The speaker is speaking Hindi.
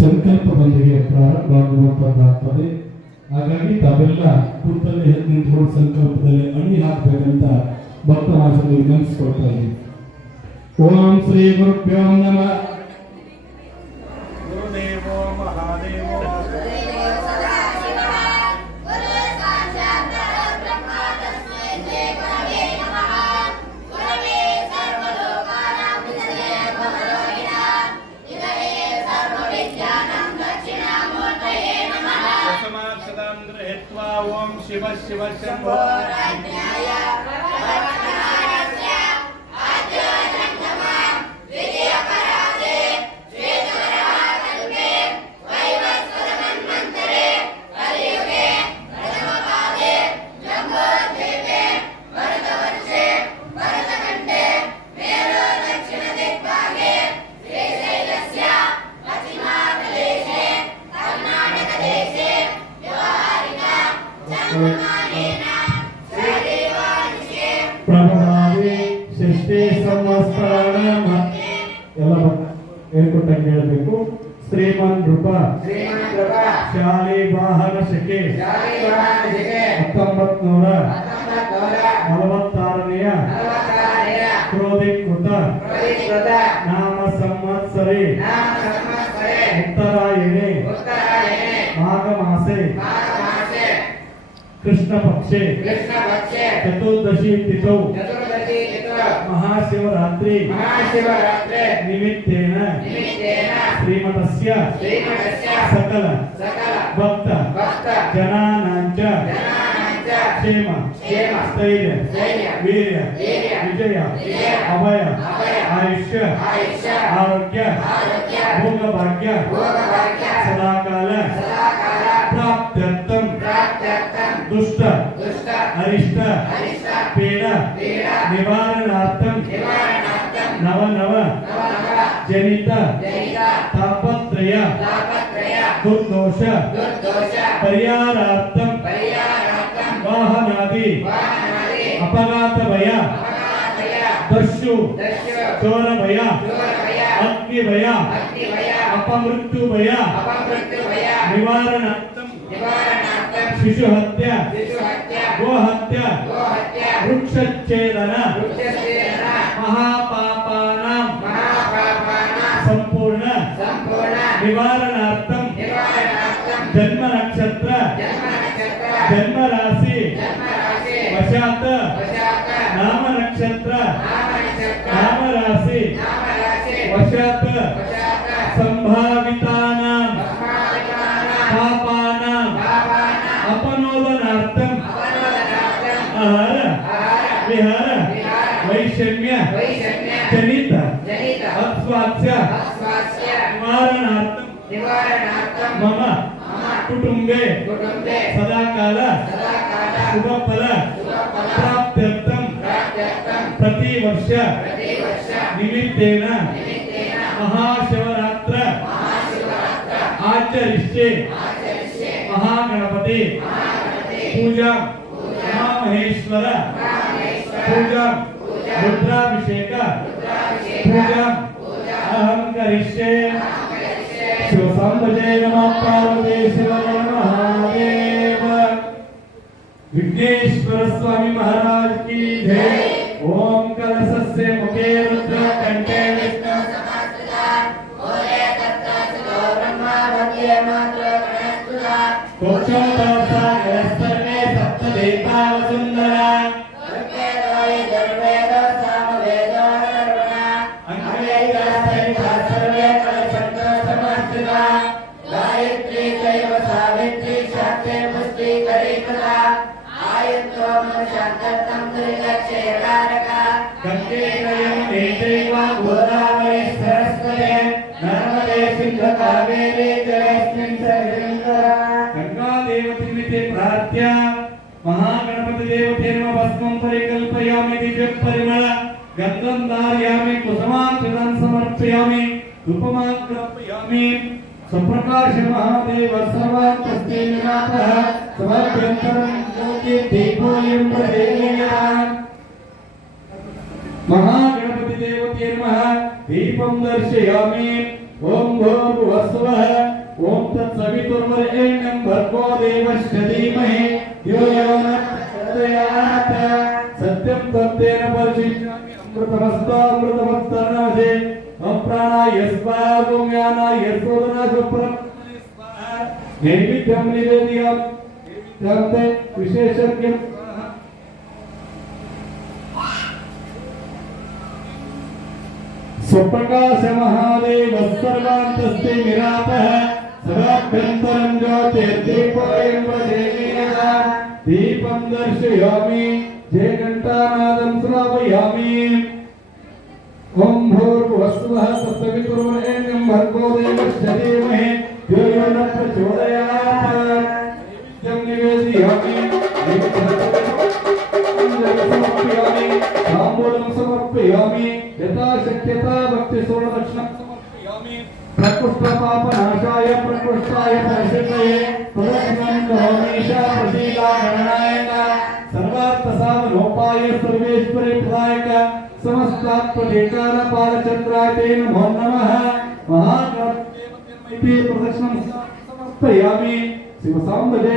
ಸಂಕಲ್ಪದೊಂದಿಗೆ ಪ್ರಾರಂಭವಾಗುವಂತದ್ದಾಗ್ತದೆ ಹಾಗಾಗಿ ತಾವೆಲ್ಲ ಕೂತಲ್ಲೇ ಎದ್ದು ನಿಂತ್ಕೊಂಡು ಸಂಕಲ್ಪದಲ್ಲಿ ಅಣಿ ಹಾಕಬೇಕಂತ ಭಕ್ತರಾಜರು ವಿನಂತಿಸ್ಕೊಳ್ತಾ ಇದ್ದೀವಿ. ಓಂ ಶ್ರೀ ಗುರುಭ್ಯೋ ನಮಃ. ॐ शिव ಪ್ರಭಾವಿ ಷಷ್ಠಿ ಸಂವತ್ಸರಾಣ ಎಲ್ಲ ಹೇಳ್ಕೊಟ್ಟಂಗೆ ಹೇಳ್ಬೇಕು ಶ್ರೀಮನ್ ನೃಪ ಶ್ರೀಮನ್ ಕೃಪಾ ಶಾಲಿ ವಾಹನ ಶಕೆ ಜಾರಿ ವಾಹನ ಜಗೆ ಹತ್ತೊಂಬತ್ ನೂರ ಹತ್ತೊಂಬತ್ತು ನೂರ ನಲವತ್ತಾರನೆಯ ನಲವತ್ತಾರನೆಯ ಕ್ರೋಧೀಕೃತ ಕ್ರೋಧೀಕೃತ ನಾಮ ಸಂವತ್ಸರಿ ನಾಮ ಸಂವತ್ಸರೆ ಉತ್ತರಾಯಣಿ ಉತ್ತರಾಯಣೆ ಮಾಘ ಮಾಸೆ ಮಾಘ ಮಾಸೆ कृष्णपक्षे। चतुर्दशी तिथौ। चतुर्दशी महाशिवरात्रि। महाशिवरात्रि। निमित्तेन। निमित्तेन। श्रीमतस्य श्रीमतस्य सकल। सकल। भक्त। भक्त। जनानां च जनानां च क्षेम। क्षेम। स्थैर्य। स्थैर्य। वीर्य। वीर्य। विजय। विजय। अभय। अभय। आयुष्य। आयुष्य। आरोग्य। आरोग्य। भोग भाग्य भोग भाग्य सदाकाल। दुष्ट अरिष्ट पेड निवारणार्थम नव नव जनित तापत्रय दुर्दोष परिहारार्थम वाहनादि अपघात भय दस्यु चोर भय अग्नि भय अपमृत्यु भय निवारण शिशु हत्या गो हत्या वृक्षच्छेदन। महापापानां संपूर्ण। जन्म नक्षत्र जन्म राशि वशात। नाम नक्षत्र नाम राशि वशात। वैषम्य जनित अस्वास्य निवारणार्थं मम कुटुम्बे सदाकाल शुभफल प्राप्त्यर्थं प्रतिवर्ष निमित्तेन महाशिवरात्र आचरिष्ये महागणपति पूजा महामहेश्वर पूजम। रुद्राभिषेक पूजा अहम करिष्ये शिवसंभजे नमः। पार्वते शिवाय महादेव। विघ्नेश्वर स्वामी महाराज की जय। ओम कलशस्य मुखे रुद्र कंठे विष्णु। कोक्षोपासा यस्तर्मे सप्त देवता वसुंधरा महागणपति देवते नमः भस्मं परिकल्पयामि दिव्य परिमळ गन्धं धारयामि कुसुमाक्षतां समर्पयामि उपमां सप्रकाश महादेव सर्वान् तस्मै निनाथः, समर्प्यन्तरं ज्योति दीपोऽयं प्रदेयेयान् महागणपति देवते नमः, दीपं दर्शयामि। ॐ भूर्भुवस्वः ॐ तत्सवितुर्वरेण्यं भर्गो देवस्य धीमहि। यो తమస్తమృతమస్తనాశే సంప్రాణాయ స్వాహ పుమ్యానాయ శోధనాశ ప్రప్రమాణాయ నైమిత్యం నివేదియం? నైమిత్యంతే విశేషజ్ఞం సుప్రకాశ మహాదేవ సర్వాంతస్థి నిరాపః దీపం దర్శయామి. జయ ఘంటానాదం శ్రావయామి. ॐ भूर्भुवस्वः तत्सवितुर्वरेण्यं भर्गो देवस्य धीमहि यो यो न प्रचोदयात् नैवेद्यं निवेदयामि ताम्बूलं समर्पयामि यथा शक्यता भक्ति समर्पयामि प्रकृष्टपापनाशाय प्रकृष्टाय प्रदायक। समस्तात्मदेकार पालचन्द्राय ते नमो नमः महागणपते प्रदक्षिणं समर्पयामि शिवसाम्बजे